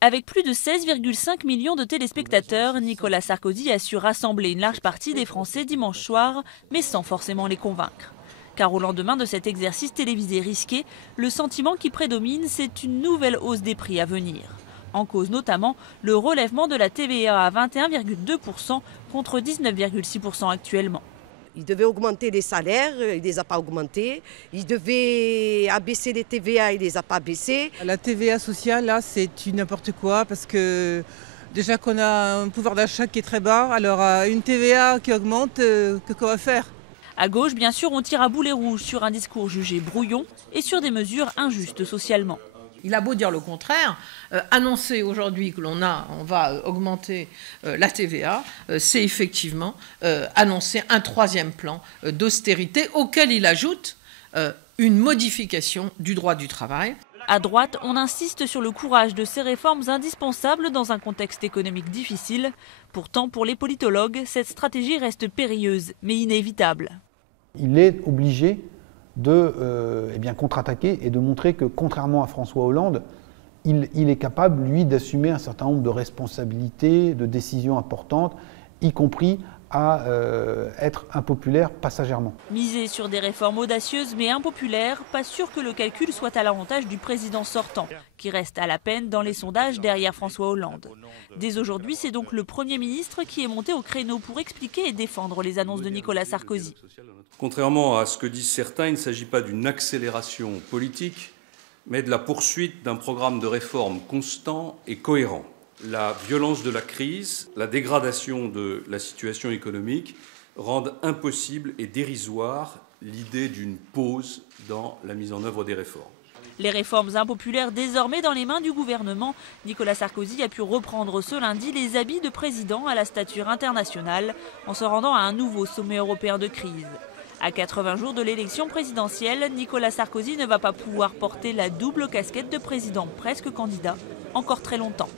Avec plus de 16,5 millions de téléspectateurs, Nicolas Sarkozy a su rassembler une large partie des Français dimanche soir, mais sans forcément les convaincre. Car au lendemain de cet exercice télévisé risqué, le sentiment qui prédomine, c'est une nouvelle hausse des prix à venir. En cause notamment le relèvement de la TVA à 21,2% contre 19,6% actuellement. Il devait augmenter les salaires, il ne les a pas augmentés. Il devait abaisser les TVA, il ne les a pas baissés. La TVA sociale, là, c'est n'importe quoi parce que déjà qu'on a un pouvoir d'achat qui est très bas, alors une TVA qui augmente, qu'on va faire? À gauche, bien sûr, on tire à boulet rouge sur un discours jugé brouillon et sur des mesures injustes socialement. Il a beau dire le contraire, annoncer aujourd'hui que on va augmenter la TVA, c'est effectivement annoncer un troisième plan d'austérité auquel il ajoute une modification du droit du travail. À droite, on insiste sur le courage de ces réformes indispensables dans un contexte économique difficile. Pourtant, pour les politologues, cette stratégie reste périlleuse, mais inévitable. Il est obligé de contre-attaquer et de montrer que, contrairement à François Hollande, il est capable, lui, d'assumer un certain nombre de responsabilités, de décisions importantes, y compris à être impopulaire passagèrement. Miser sur des réformes audacieuses mais impopulaires, pas sûr que le calcul soit à l'avantage du président sortant, qui reste à la peine dans les sondages derrière François Hollande. Dès aujourd'hui, c'est donc le Premier ministre qui est monté au créneau pour expliquer et défendre les annonces de Nicolas Sarkozy. Contrairement à ce que disent certains, il ne s'agit pas d'une accélération politique, mais de la poursuite d'un programme de réforme constant et cohérent. La violence de la crise, la dégradation de la situation économique rendent impossible et dérisoire l'idée d'une pause dans la mise en œuvre des réformes. Les réformes impopulaires désormais dans les mains du gouvernement, Nicolas Sarkozy a pu reprendre ce lundi les habits de président à la stature internationale en se rendant à un nouveau sommet européen de crise. À 80 jours de l'élection présidentielle, Nicolas Sarkozy ne va pas pouvoir porter la double casquette de président presque candidat encore très longtemps.